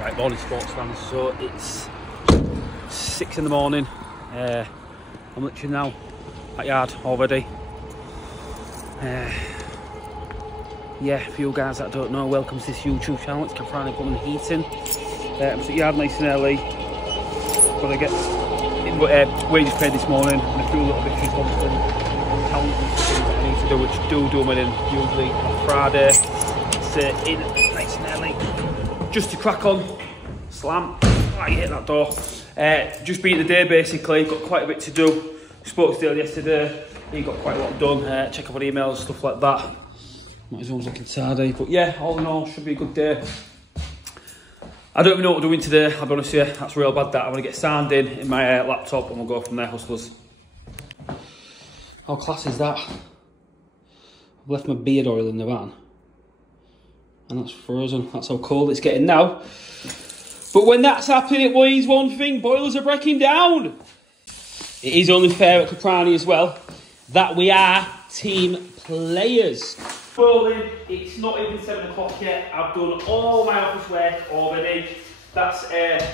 Right, morning sports fans, so it's 6 in the morning. I'm literally now at yard already. Yeah, for you guys that don't know, welcome to this YouTube channel. It's Frankie and Nathan. I'm at yard nice and early. Gotta get wages paid this morning and a few little bits of constant talent things that I need to do, which do them in usually on Friday. It's in nice and early. Just to crack on, slam, I hit that door. Just beat the day basically, got quite a bit to do. Spoke to Dale yesterday, he got quite a lot done, check up on emails, stuff like that. Not as always looking tardy, but yeah, all in all, should be a good day. I don't even know what we're doing today, I'll be honest with you, that's real bad that. I'm going to get signed in my laptop and we'll go from there, hustlers. How class is that? I've left my beard oil in the van. And that's frozen. That's how cold it's getting now. But when that's happening, it means one thing: boilers are breaking down. It is only fair at Caprani as well that we are team players. Well then, it's not even 7 o'clock yet. I've done all my office work already. That's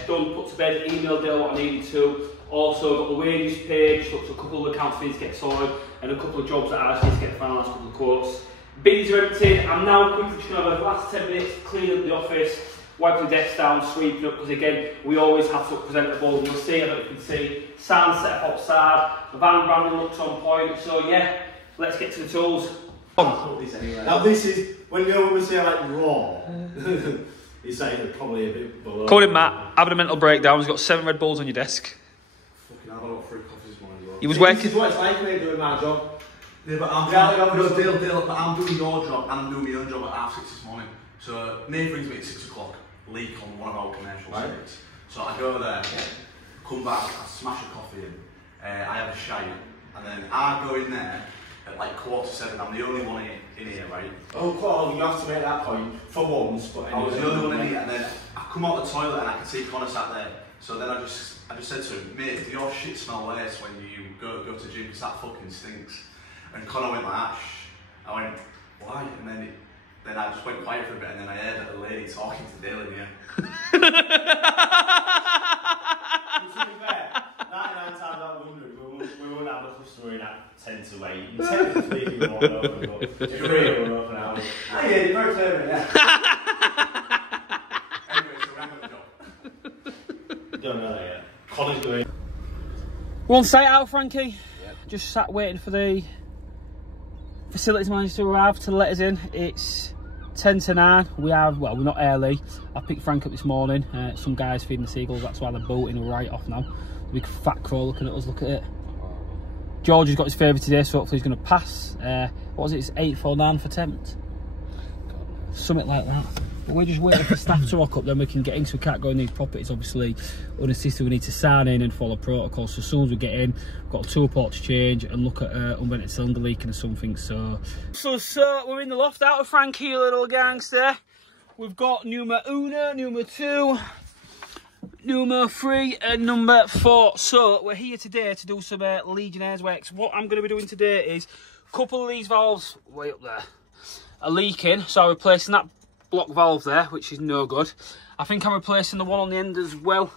done, put to bed, emailed Dale what I needed to. Also got the wages page, looked at a couple of accounts I need to get sorted, and a couple of jobs that I actually need to get finalised, a couple of quotes. Bins are empty. I'm now quickly just going to have the last 10 minutes clean up the office, wipe the desk down, sweeping up, because again, we always have to look presentable. You'll see, I don't know if you can see, sound set up outside, the van branding looks on point, so yeah, let's get to the tools. Now this is, when we say like raw, he's saying probably a bit below. Call him Matt, having a mental breakdown, he's got 7 Red Bulls on your desk. Fucking hell, I got 3 coffees this morning as well. He was working. This is what it's like me doing my job. Yeah, but I'm doing your job and I'm doing my own job at 6:30 this morning. So Nate brings me at 6 o'clock, leak on one of our commercial sites. So I go there, come back, I smash a coffee in, I have a shite, and then I go in there at like 7:15. I'm the only one in here, right? Oh, well, you have to make that point for once, but I was the only one in here, and then I come out the toilet and I can see Connor sat there. So then I just said to him, mate, do your shit smell worse when you go to gym because that fucking stinks? And Connor went like that. I went, why? And then I just went quiet for a bit, and then I heard a lady talking to Dale in here. To be fair, 99 times out of 100, we won't have a customer in at 10 to 8. And technically, we won't open, but if we're here, we're open hours. Oh yeah, you're very clever, yeah. Anyway, so we're the job. Don't know that yet. Connor's doing. We're on site out, Frankie. Yep. Just sat waiting for the facilities manager to arrive to let us in. It's 10 to 9. We're not early. I picked Frank up this morning. Some guys feeding the seagulls, that's why they're bolting right off now. The big fat crow looking at us, look at it. George has got his favourite today, so hopefully he's going to pass. What was it? It's 849 for tempt. Something like that. But we're just waiting for staff to rock up, then we can get in, so we can't go in these properties, obviously unassisted. We need to sign in and follow protocol. So as soon as we get in, we've got a tool port to change and look at unvented cylinder leaking or something. So we're in the loft out of Frankie, little gangster. We've got number 1, number 2, number 3 and number 4. So we're here today to do some Legionnaires works. What I'm going to be doing today is a couple of these valves way up there are leaking, so I'm replacing that block valve there, which is no good. I think I'm replacing the one on the end as well.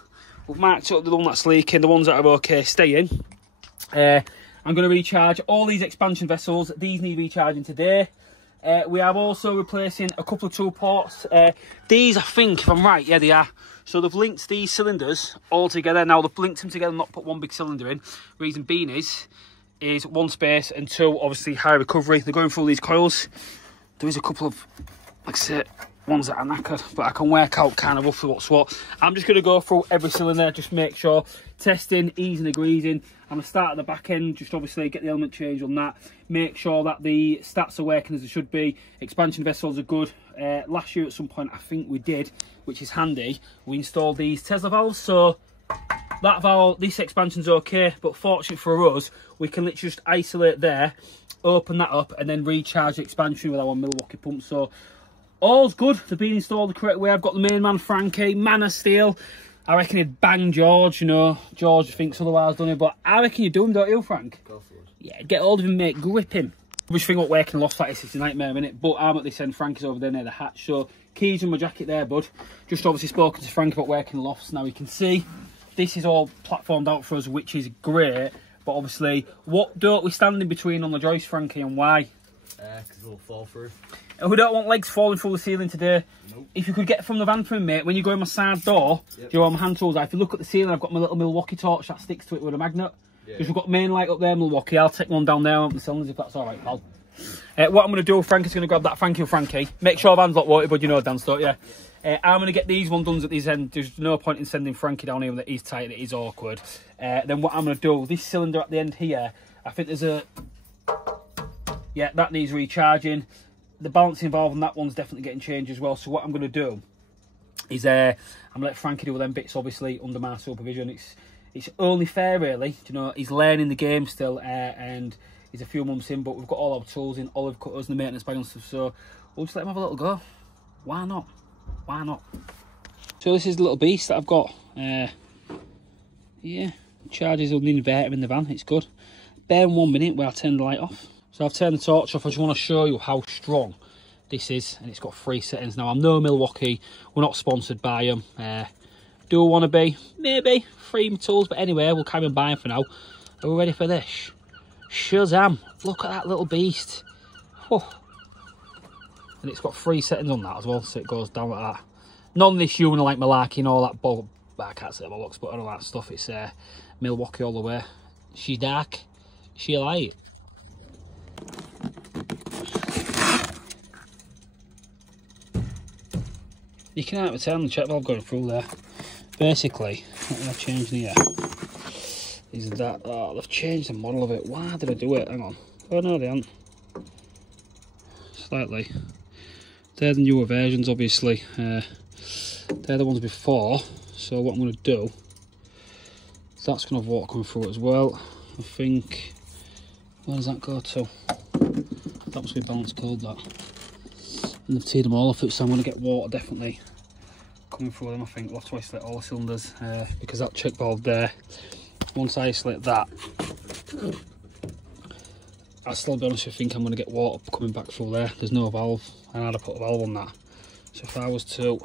We've marked up the one that's leaking, the ones that are okay stay in. I'm going to recharge all these expansion vessels. These need recharging today. We are also replacing a couple of tool ports. These, I think, if I'm right, yeah, they are. So they've linked these cylinders all together. Now they've linked them together, not put one big cylinder in. Reason being is 1 space and 2, obviously high recovery. They're going through these coils. There is a couple of, like I say, ones that are knackered, but I can work out kind of roughly what's what. I'm just going to go through every cylinder, just make sure, testing, easing and greasing. I'm going to start at the back end, just obviously get the element change on that, make sure that the stats are working as they should be, expansion vessels are good. Last year at some point, I think we did, which is handy, we installed these Tesla valves, so that valve, this expansion's okay, but fortunate for us, we can literally just isolate there, open that up, and then recharge the expansion with our Milwaukee pump. So all's good. They've been installed the correct way. I've got the main man, Frankie, man of steel. I reckon he'd bang George, you know. George thinks otherwise, doesn't he? But I reckon you do him, don't you, Frank? Go for it. Yeah, get hold of him, mate. Grip him. Rubbish thing about working a loft like this, it's a nightmare, innit? But I'm at this end, Frankie's over there near the hatch. So Keys in my jacket there, bud. Just obviously spoken to Frank about working lofts. Now you can see this is all platformed out for us, which is great. But obviously, what don't we stand in between on the joist, Frankie, and why? Because it'll fall through. And we don't want legs falling through the ceiling today. Nope. If you could get from the van for me, mate, when you go in my side door, Yep. do you know where my hand tools are? If you look at the ceiling, I've got my little Milwaukee torch that sticks to it with a magnet. Because we've got main light up there, Milwaukee. I'll take one down there on the cylinders if that's all right, pal. What I'm going to do, Frankie's going to grab that Frankie. Make sure van's not watered, but you know dance, don't you? I'm going to get these one done at these end. There's no point in sending Frankie down here that he's tight, it is awkward. Then what I'm going to do, this cylinder at the end here, I think there's a... Yeah, that needs recharging. The balancing valve on that one's definitely getting changed as well. So what I'm going to do is I'm going to let Frankie do them bits, obviously, under my supervision. It's only fair, really. You know, he's learning the game still, and he's a few months in, but we've got all our tools in, olive cutters and the maintenance bag and stuff, so we'll just let him have a little go. Why not? Why not? So this is the little beast that I've got. Yeah, charges on the inverter in the van, it's good. Bear in 1 minute where I turn the light off. So I've turned the torch off. I just want to show you how strong this is, and it's got 3 settings. Now, I'm no Milwaukee, we're not sponsored by them. Do I want to be? Maybe. Free tools, but anyway, we'll carry on buying for now. Are we ready for this? Shazam! Look at that little beast. Whoa. And it's got 3 settings on that as well, so it goes down like that. None of this Una like malarkey and all that bog. I can't say bollocks, but all that stuff. It's Milwaukee all the way. She's dark. She light. You can have a turn the check valve going through there. Basically, what I've changed here is that they've changed the model of it. Why did I do it? Hang on. Oh no, they haven't. Slightly. They're the newer versions, obviously. They're the ones before. So what I'm going to do, that's going to have water coming through it as well. I think. Where does that go to? That must be balanced cold, that. And they've teed them all off it, so I'm going to get water definitely coming through them. I think we'll have to isolate all the cylinders because that check valve there, once I isolate that, I'll still be honest, I think I'm going to get water coming back through there. There's no valve, and I had to put a valve on that. So if I was to,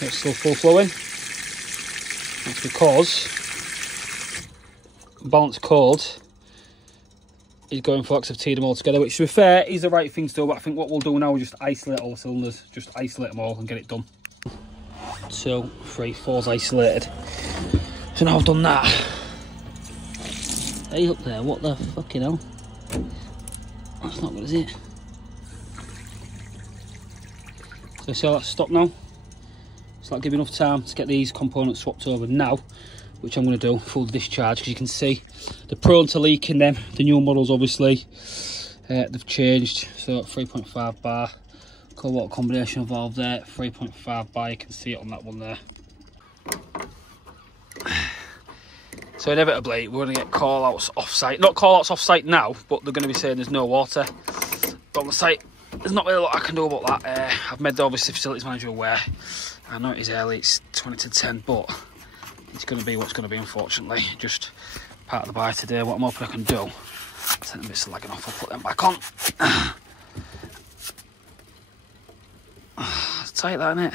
it's still full flowing. That's because balance cold is going for I've teed them all together, which to be fair is the right thing to do, but I think what we'll do now is just isolate all the cylinders, just isolate them all and get it done. 2, 3, 4's isolated. So now I've done that. Hey up there, what the fucking hell? That's not good, is it? So see how that's stopped now? So that'll give you enough time to get these components swapped over now, which I'm going to do full discharge, because you can see they're prone to leaking them. The new models obviously they've changed. So 3.5 bar cold water combination valve there, 3.5 bar, you can see it on that one there. So inevitably we're going to get call outs off site, not call outs off site now, but they're going to be saying there's no water. But on the site there's not really a lot I can do about that. I've made the obviously facilities manager aware. I know it is early, it's 20 to 10, but it's going to be what's going to be, unfortunately. Just part of the buy today. What I'm hoping I can do, take the bits of lagging off, I'll put them back on. It's tight, that, isn't it?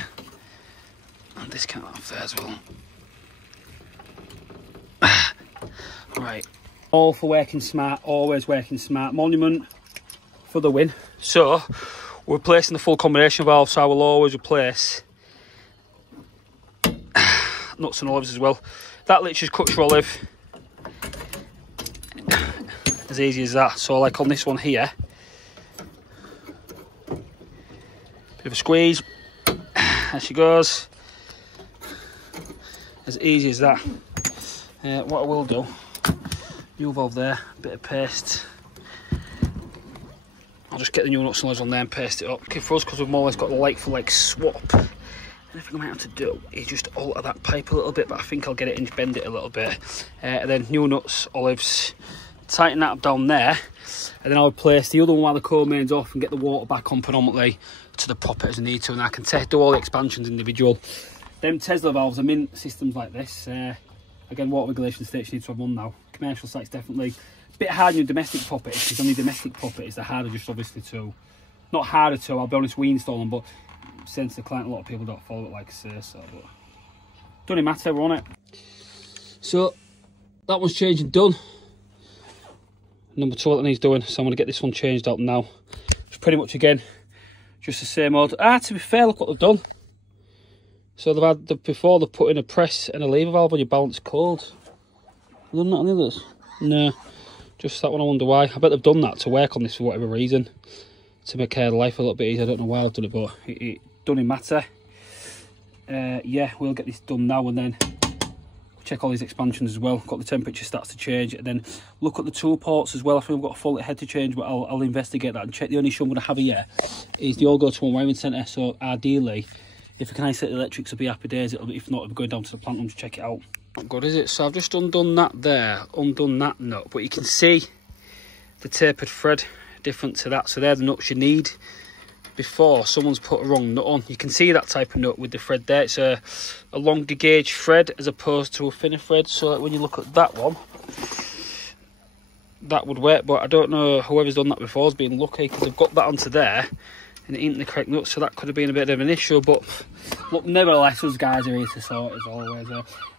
And discount that off there as well. Right. All for working smart, always working smart. Monument for the win. So, we're replacing the full combination valve, so I will always replace nuts and olives as well. That literally cuts your olive. As easy as that. So like on this one here, bit of a squeeze, there she goes. As easy as that. What I will do, new valve there, bit of paste. I'll just get the new nuts and olives on there and paste it up. Okay, for us, because we've more or less got the like for like swap, anything I might have to do is just alter that pipe a little bit, but I think I'll get it and bend it a little bit. And then new nuts, olives, tighten that up down there, and then I'll place the other one while the core main's off and get the water back on predominantly to the poppet as I need to, and I can do all the expansions individual. Them Tesla valves are mint systems like this. Again, water regulation station needs to have one now. Commercial sites definitely. A bit harder in your domestic poppet, because on your domestic poppet it's the harder just obviously to not harder to, I'll be honest, we install them, but since the client, a lot of people don't follow it like I say, so, but doesn't matter, we're on it. So, that one's changed and done. Number 2, what that needs doing, so I'm going to get this one changed out now. It's pretty much, again, just the same old. To be fair, look what they've done. So they've had, before they've put in a press and a lever valve on your balance cord. Have they done that on the others? No, just that one. I wonder why. I bet they've done that to work on this for whatever reason, to make life a little bit easier. I don't know why I've done it, but it doesn't matter. Yeah, we'll get this done now, and then check all these expansions as well. Got the temperature starts to change, and then look at the tool ports as well. I think we've got a full head to change, but I'll investigate that and check. The only issue I'm going to have here is they all go to one wiring centre, so ideally if we can isolate the electrics, it'll be happy days. It'll be, if not, it'll be going down to the plant room to check it out. Not good, is it? So I've just undone that there, undone that nut, but you can see the tapered thread different to that. So they're the nuts you need before someone's put a wrong nut on. You can see that type of nut with the thread there. It's a longer gauge thread as opposed to a thinner thread, so that when you look at that one, that would work. But I don't know, whoever's done that before has been lucky, because they've got that onto there and it ain't the correct nut, so that could have been a bit of an issue. But look, nevertheless, those guys are here to sort it as always.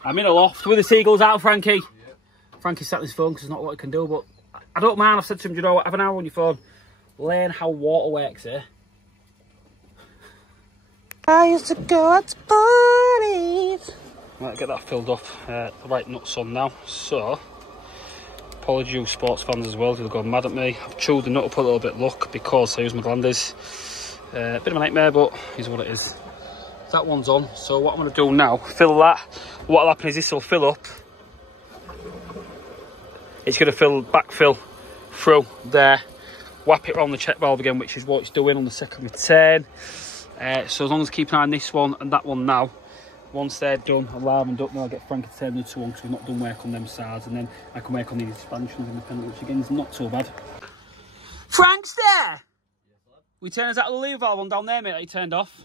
I'm in a loft with the seagulls out, Frankie. Yep. Frankie sat on his phone because there's not a lot he can do, but I don't mind. I've said to him, you know what, have an hour on your phone, learn how water works here. I used to go out to parties. Right, get that filled up. The right nuts on now. So, apologies you sports fans as well, they'll go mad at me. I've chewed the nut up a little bit, look, because I use my glanders. A bit of a nightmare, but here's what it is. That one's on, so what I'm going to do now, fill that. What'll happen is this will fill up. It's going to backfill through there. Whap it around the check valve again, which is what it's doing on the second return. So as long as I keep an eye on this one and that one now, once they're done, I'll liven up, and I'll get Frankie to turn the two on because we've not done work on them sides, and then I can work on these expansions independently, which again is not too bad. Frank's there! We turn us out of the lever valve one down there, mate, that you turned off.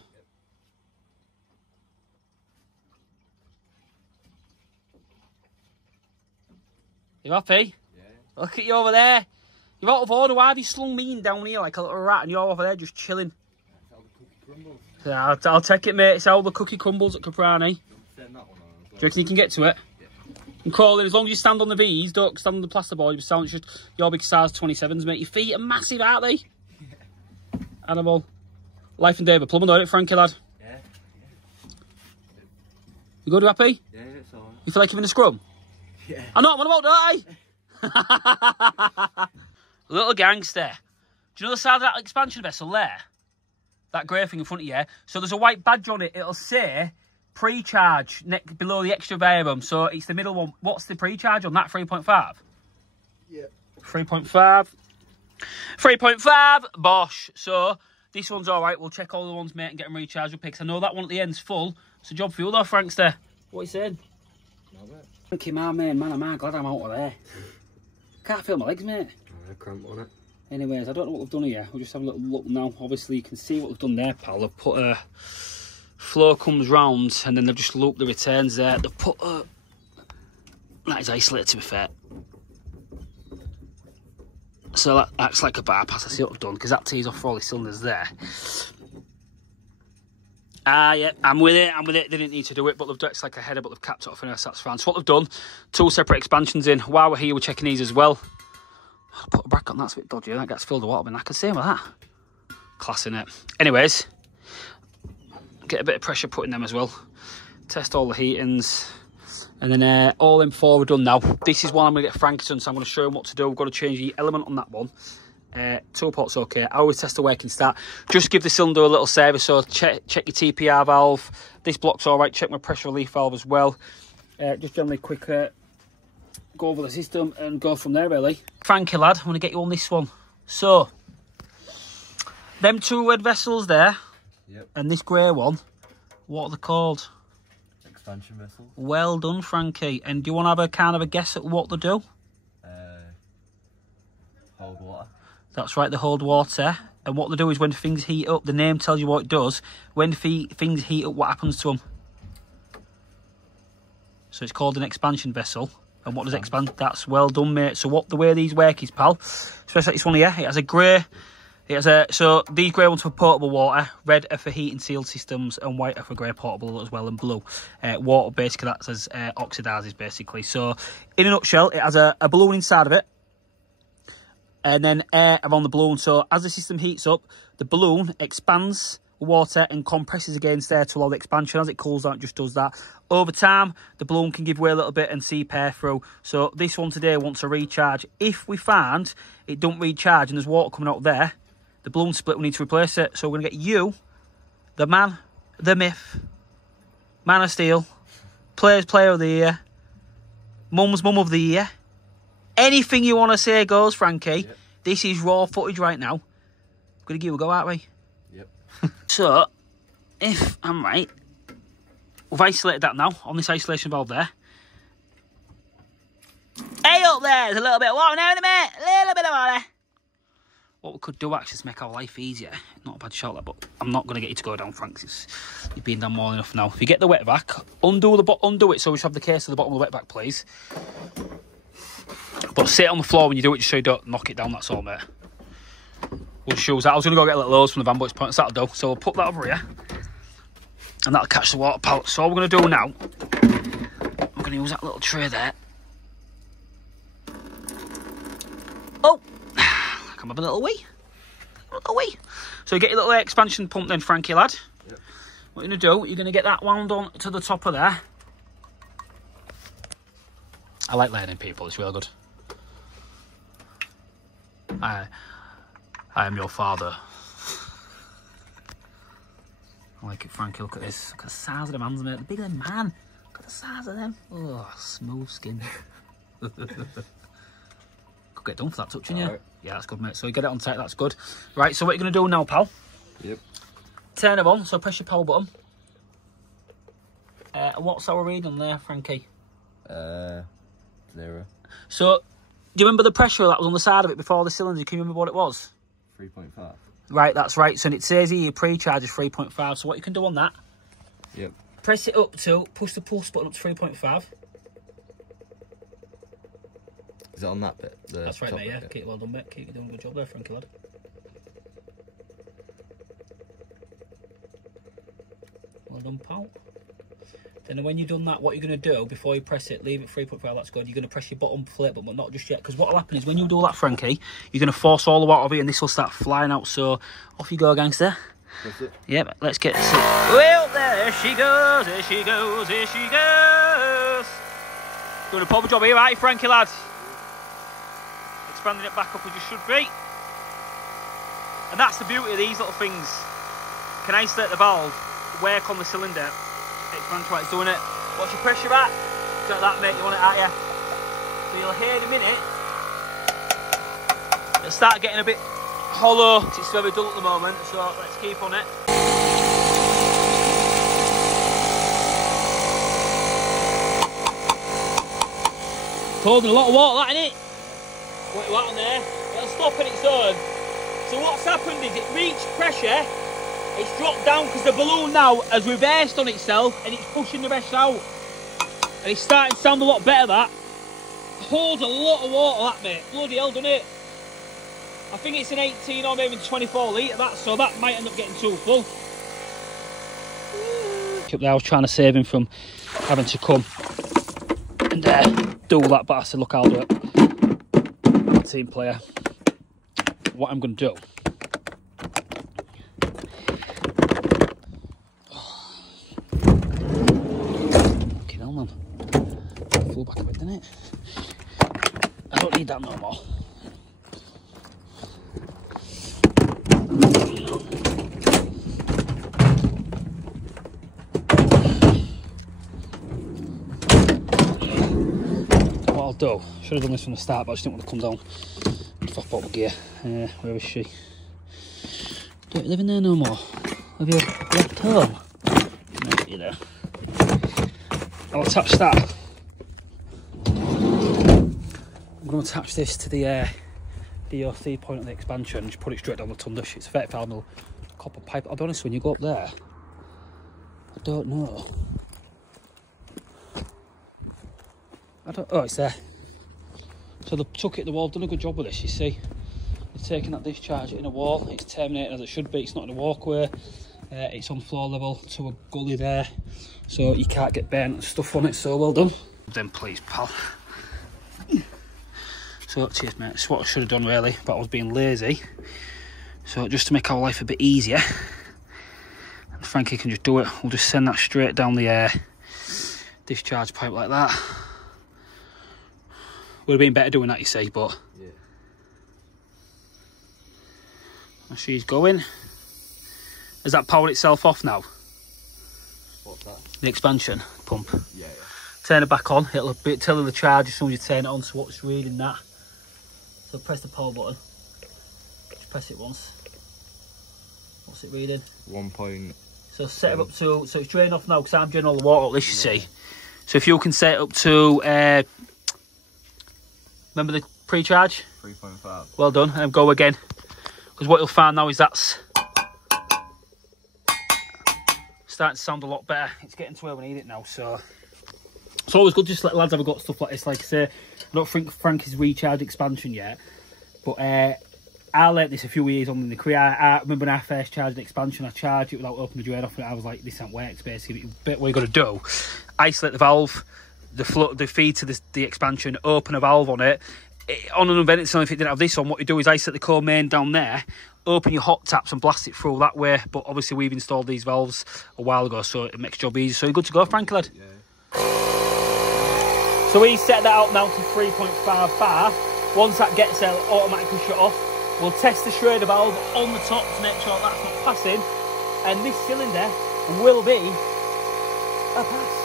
You happy? Yeah. Look at you over there. You're out of order. Why have you slung me in down here like a little rat and you're over there just chilling? Yeah, I'll take it, mate. It's all the cookie crumbles at Caprani. Do you reckon you can get to it? Yeah. And call it, as long as you stand on the V's, don't stand on the plasterboard. You sound just your big size 27s, mate. Your feet are massive, aren't they? Yeah. Animal. Life and day of a plumber, don't it, Frankie, lad? Yeah. You good, happy? Yeah, it's alright. You feel like you're in a scrum? Yeah. I know what I'm about, don't I? Little gangster. Do you know the side of that expansion vessel there? That grey thing in front of you. So there's a white badge on it. It'll say pre-charge below the extra variable. So it's the middle one. What's the pre-charge on that? 3.5? Yeah. 3.5. 3.5. Bosh. So this one's all right. We'll check all the ones, mate, and get them recharged up. Because I know that one at the end's full. It's a job for you though, Frankster. What are you saying? Frankie, my man, I'm glad I'm out of there. Can't feel my legs, mate. I cramp on it. Anyways, I don't know what we've done here. We'll just have a little look now. Obviously, you can see what we've done there, pal. They've put a flow comes round, and then they've just looped the returns there. They've put a... That is isolated, to be fair. So that acts like a bypass. I see what I've done, because that tees off all the cylinders there. Yeah, I'm with it, They didn't need to do it, but they've done it's like a header, but they've capped it off anyway, so that's fine. So what they've done, 2 separate expansions in. While we're here, we're checking these as well. I'll put a bracket on, that's a bit dodgy, that gets filled with water, I can see with that. Class in it. Anyways, get a bit of pressure put in them as well. Test all the heatings. And then all them 4 are done now. This is one I'm going to get Frankie done, so I'm going to show him what to do. We've got to change the element on that one. Tool port's okay. I always test the working start. Just give the cylinder a little service, so check your TPR valve. This block's all right. Check my pressure relief valve as well. Just generally quick go over the system and go from there, really. Frankie, lad, I'm going to get you on this one. So, them 2 red vessels there, yep, and this grey one, what are they called? Expansion vessels. Well done, Frankie. And do you want to have a kind of a guess at what they do? Hold water. That's right, they hold water. And what they do is when things heat up, the name tells you what it does. When things heat up, what happens to them? So it's called an expansion vessel. And what does expand? That's well done, mate. So what the way these work is, pal, especially like this one here, it has a grey So these grey ones for potable water, red are for heat and seal systems, and white are for grey potable as well, and blue. Water basically that's as oxidizes basically. So in a nutshell, it has a balloon inside of it, and then air around the balloon. So as the system heats up, the balloon expands water and compresses against air to allow the expansion. As it cools down, it just does that. Over time, the balloon can give way a little bit and seep air through. So this one today wants to recharge. If we find it don't recharge and there's water coming out there, the balloon split, we need to replace it. So we're going to get you, the man, the myth, man of steel, player's player of the year, mum's mum of the year. Anything you want to say goes, Frankie. Yep. This is raw footage right now. We're going to give it a go, aren't we? Yep. So, if I'm right, we've isolated that now on this isolation valve there. Hey up there, there's a little bit of water now in a minute. A little bit of water. What we could do actually to make our life easier. Not a bad shout that, but I'm not going to get you to go down, Frank. You've been down more than enough now. If you get the wet vac, undo it so we should have the case to the bottom of the wet vac, please. But sit on the floor when you do it just so you don't knock it down, that's all, mate. We'll shoes out. I was going to go get a little hose from the van, but it's pointless, that'll do. So we'll put that over here. And that'll catch the water pallet. So all we're going to do now, we're going to use that little tray there. Oh! Come have a little wee. A little wee. So you get your little expansion pump then, Frankie, lad. Yep. What you're going to do, you're going to get that wound on to the top of there. I like learning people, it's real good. I am your father. I like it, Frankie. Look at this. Look at the size of the hands, mate. The bigger than man. Look at the size of them. Oh, smooth skin. Could get done for that touching, yeah? Right. Yeah, that's good, mate. So you get it on tight, that's good. Right, so what you're going to do now, pal? Yep. Turn it on, so press your power button. And what's our reading there, Frankie? 0. So, do you remember the pressure that was on the side of it before the cylinder? Can you remember what it was? 3.5. Right, that's right. So it says here your pre-charge is 3.5. So what you can do on that, yep, press it up to, push the pulse button up to 3.5. Is it on that bit? That's right, mate, yeah. Keep well done, mate. Keep you doing a good job there, Frankie, lad. Well done, pal. Then when you've done that, what you're going to do, before you press it, leave it 3.5, that's good. You're going to press your bottom flip, but not just yet. Because what will happen is when you do that, Frankie, you're going to force all the water over here and this will start flying out. So off you go, gangster. That's it. Yep, let's get this. Well, there she goes, there she goes, there she goes. Doing a proper job here, right, Frankie, lad? Expanding it back up as you should be. And that's the beauty of these little things. Can isolate the valve, work on the cylinder. Expand while it's doing it. What's your pressure at? Got that, mate, you want it at you. So you'll hear in a minute, it'll start getting a bit hollow. It's very dull at the moment, so let's keep on it. Holding a lot of water, that, innit? What you want on there? It'll stop on its own. So what's happened is it reached pressure. It's dropped down because the balloon now has reversed on itself and it's pushing the rest out. And it's starting to sound a lot better, that. Holds a lot of water, that, mate. Bloody hell, doesn't it? I think it's an 18 or maybe 24 litre, that, so that might end up getting too full. I was trying to save him from having to come and do all that, but I said, look, I'll do it. I'm a team player. What I'm going to do, full back a bit, didn't it? I don't need that no more. What I'll do, should have done this from the start, but I just didn't want to come down and fuck up the gear. Where is she? Don't you live in there no more? Have you left home? No, you there. I'll attach that. I'm going to attach this to the DOC point of the expansion and just put it straight down the tundish. It's a 35mm copper pipe. I'll be honest, when you go up there, I don't know. Oh, it's there. So they took it to the wall, done a good job with this, you see. They taking that discharge in a wall. It's terminated as it should be. It's not in a walkway. It's on floor level to a gully there, so you can't get burnt and stuff on it. So well done. Then please, pal. So cheers, mate. It's what I should have done really, but I was being lazy. So just to make our life a bit easier, and Frankie can just do it. We'll just send that straight down the discharge pipe like that. Would have been better doing that, you see, but yeah. She's going. Has that powered itself off now? What's that? The expansion pump. Yeah, yeah. Turn it back on. It'll tell you the charge as soon as you turn it on. So what's reading that? So press the power button. Just press it once. What's it reading? 1 point. So set it up to, so it's drained off now because I'm draining all the water out this, you see. So if you can set it up to, remember the pre-charge? 3.5. Well done, and go again. Because what you'll find now is that's starting to sound a lot better. It's getting to where we need it now, so it's always good just to let lads have a got stuff like this. Like I say, I don't think Frankie's recharged expansion yet, but I learnt this a few years on in the career. I remember when I first charged the expansion, I charged it without opening the drain off, and I was like, this ain't works basically. But what you got to do, isolate the valve, the feed to the expansion, open a valve on it. On an unvented cylinder, if it didn't have this on, what you do is isolate the core main down there, open your hot taps and blast it through that way. But obviously we've installed these valves a while ago, so it makes the job easy. So you're good to go, Frankie lad? Yeah. So we set that out now to 3.5 bar. Once that gets there, it'll automatically shut off. We'll test the Schrader valve on the top to make sure that's not passing. And this cylinder will be a pass.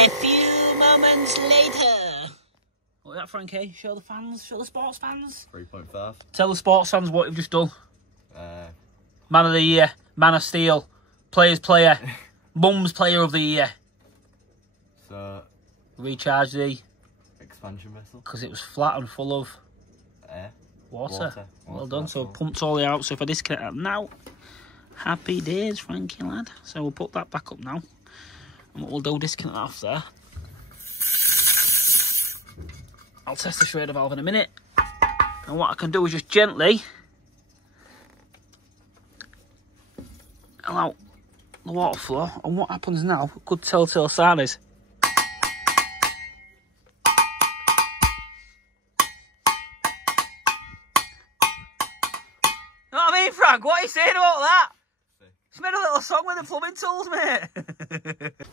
A few moments later. Look at that, Frankie. Show the fans, show the sports fans. 3.5. Tell the sports fans what you've just done. Man of the year, man of steel, player's player, mum's player of the year. So recharge the expansion vessel because it was flat and full of air, water. Well done. So pumped all the out. So if I disconnect that now, happy days, Frankie lad. So we'll put that back up now, and what we'll do, disconnect that off there. I'll test the Schrader valve in a minute, and what I can do is just gently allow the water flow. And what happens now, a good telltale sign is Frank, what are you saying about that? It's made a little song with the plumbing tools, mate.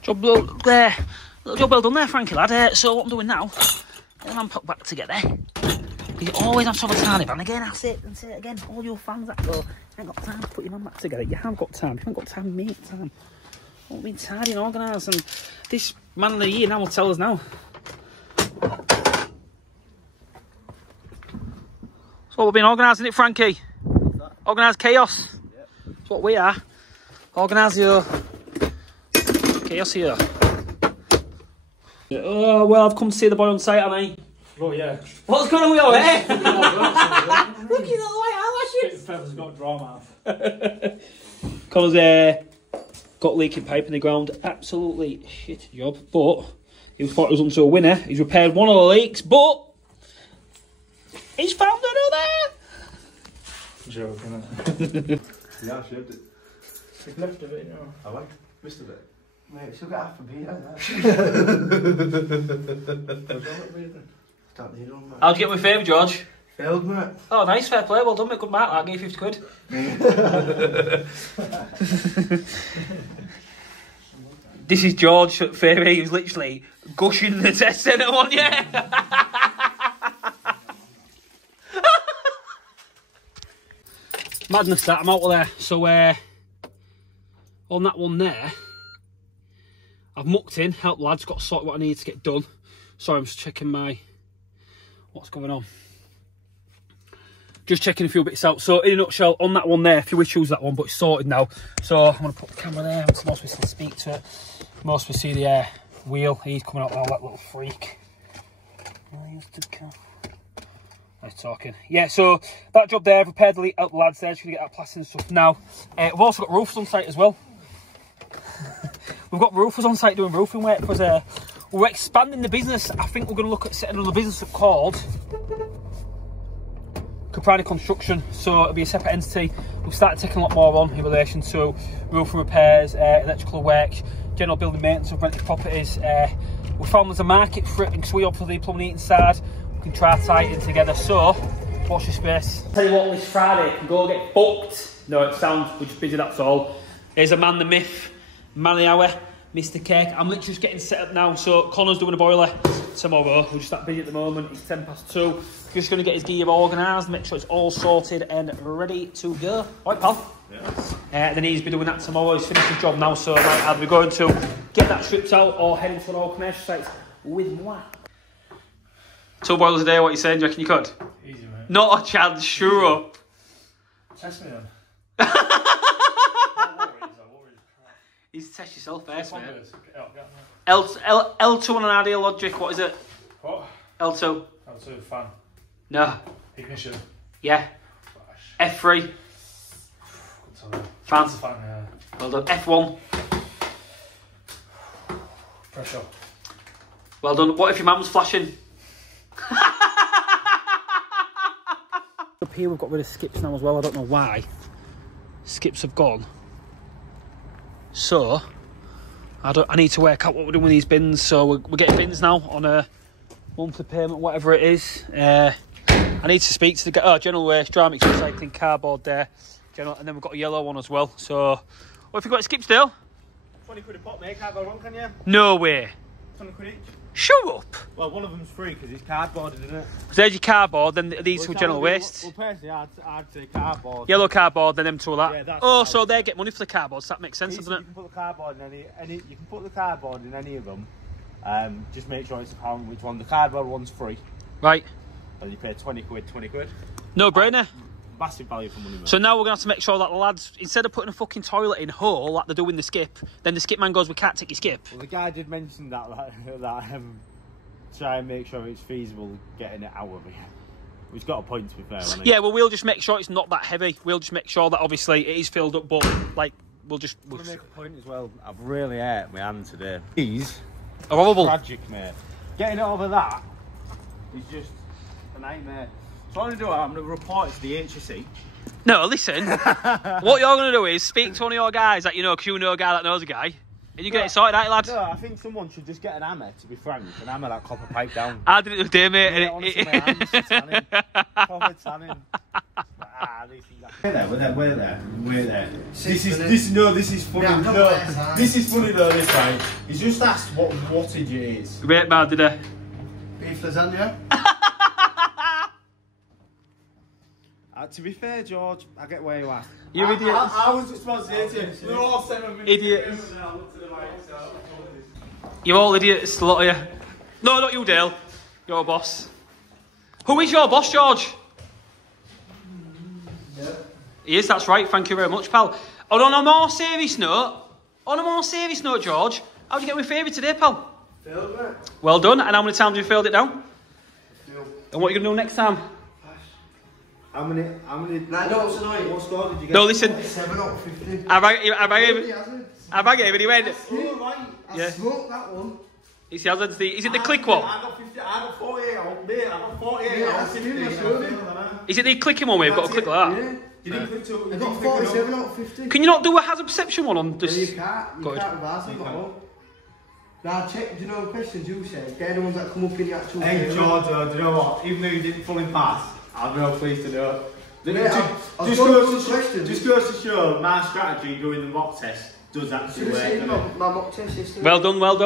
Job well there. Little job well done there, Frankie lad. So what I'm doing now, get the man put back together. Because you always have to have a tiny van again. I'll say it and say it again. All your fans that go, you ain't got time to put your man back together. You have got time. You haven't got time, mate. Time. All been tidy and organised. And this man of the year now will tell us now. So we've been organising it, Frankie. Organised chaos. Yep. That's what we are. Organised your chaos here. Oh, well, I've come to see the boy on site, haven't I? Oh, yeah. What's going on with your hair? Look at the white eyelashes. Feather's got drama. Connor's got leaking pipe in the ground. Absolutely shit job. But he thought he was onto a winner. He's repaired one of the leaks, but he's found another. Joke, innit? Yeah, I shaved it. You've left a bit, you know. I like missed a bit. Mate, you still got half a beat, haven't you? How'd you get my favour, George? Failed, mate. Oh, nice, fair play. Well done, mate. Good mark. I'll give you 50 quid. This is George favour. He was literally gushing the test centre on you. Madness that, I'm out of there. So on that one there, I've mucked in, helped lads, got to sort what I need to get done. Sorry, I'm just checking what's going on. Just checking a few bits out. So in a nutshell, on that one there, a few issues that one, but it's sorted now. So I'm going to put the camera there, and most people speak to it. Most people see the wheel, he's coming out now, that little freak. Nice talking. Yeah, so that job there, I've repaired the leak out the lads there, just going to get that plaster and stuff now. We've also got roofers on site as well. We've got roofers on site doing roofing work because we're expanding the business. I think we're going to look at setting another business up called Caprani Construction. So it'll be a separate entity. We've started taking a lot more on in relation to roofing repairs, electrical work, general building maintenance of rented properties. We found there's a market for it because we offer the plumbing and heating side. We can try to tie it in together. So watch your space. Tell you what, this Friday can go get booked. No, it sounds, we're just busy, that's all. Here's a man, the myth, man of the hour, Mr. Cake. I'm literally just getting set up now. So Connor's doing a boiler tomorrow. We're just that busy at the moment. It's 2:10. Just going to get his gear organised, make sure it's all sorted and ready to go. All right, pal? Yes. Then he's be doing that tomorrow. He's finished his job now, so right, I'll be going to get that stripped out or heading to an all commercial site with moi. 2 boilers a day, what you saying? Do you reckon you could? Easy, mate. Not a chance, sure up. Test me then. He's to test yourself first, mate. L2 L2 on an ideal logic, what is it? What? L2. L2 fan. No. Ignition. Yeah. F3. Fan. Fan, yeah. Well done. F1. Pressure. Well done. What if your mum's flashing? Up here we've got rid of skips now as well. I don't know why. Skips have gone. So I need to work out what we're doing with these bins. So we're getting bins now on a monthly payment, whatever it is. I need to speak to the general waste, dry mix, recycling, cardboard there. General, and then we've got a yellow one as well. So what have you got? Skips still? 20 quid a pop, mate. Can't go wrong, can you? No way. 20 quid each. Shut up. Well, one of them's free because it's cardboarded, isn't it? So there's your cardboard, then these two general waste. Well, personally, I'd say cardboard. Yellow cardboard, then them two of that. Yeah, that's oh, what so they get money for the cardboard, so that makes sense, doesn't it? You can put the cardboard in any you can put the cardboard in any of them. Just make sure it's a pound which one. The cardboard one's free. Right. And you pay 20 quid. No brainer. Massive value for money. So now we're going to have to make sure that the lads, instead of putting a fucking toilet in hole like they do in the skip, then the skip man goes, we can't take your skip. Well, the guy did mention that try and make sure it's feasible getting it out of here. He's got a point, to be fair, hasn't he? Yeah, well, we'll just make sure it's not that heavy. We'll just make sure that obviously it is filled up, but like we'll just. I'm gonna make a point as well. I've really hurt my hand today. These horrible. Tragic, mate. Getting it over that is just a nightmare. So I'm going to report it to the HSE. No, listen. What you're going to do is speak to one of your guys that you know, because you know a guy that knows a guy, and you get it sorted out, lad. No, I think someone should just get an hammer, to be frank, and hammer that copper pipe down. I did it the other day, mate. Yeah, honestly, my hands are tanning. Proper tanning. We're there. This is funny. No, this is funny though, this time. He's just asked what wattage it is. Great man, did I? Beef lasagna. To be fair, George, I get where you are. You idiot. I was just about to say to you, we're all 7 minutes. Idiots. You're all idiots, a lot of you. No, not you, Dale. You're a boss. Who is your boss, George? Yeah. He is, that's right. Thank you very much, pal. And on a more serious note, George, how'd you get with favourite today, pal? Failed it. Well done. And how many times have you failed it now? And what are you going to do next time? How many? Nah, no, it's annoying. What score did you get? No, listen. 7 out of 50. I rang him and he went. Oh, right. I smoked that one. Is it the click one? I got 50. I got 48 out. Mate, I got 48 Yeah, out. that's it. Is it the clicking one where you've got to click like that? Yeah. You didn't click to. I got 47 out of 50. Can you not do a hazard perception one on this? No, you can't. You Good. can't reverse it. Now, check, do you know the questions you said? They're the ones that come up in the actual Hey, game. George, do you know what? Even though you didn't fully pass, I'll be well pleased to know. Mate, Just goes to show my strategy doing the mock test does actually You were saying work. my mock test yesterday. Well done, well done.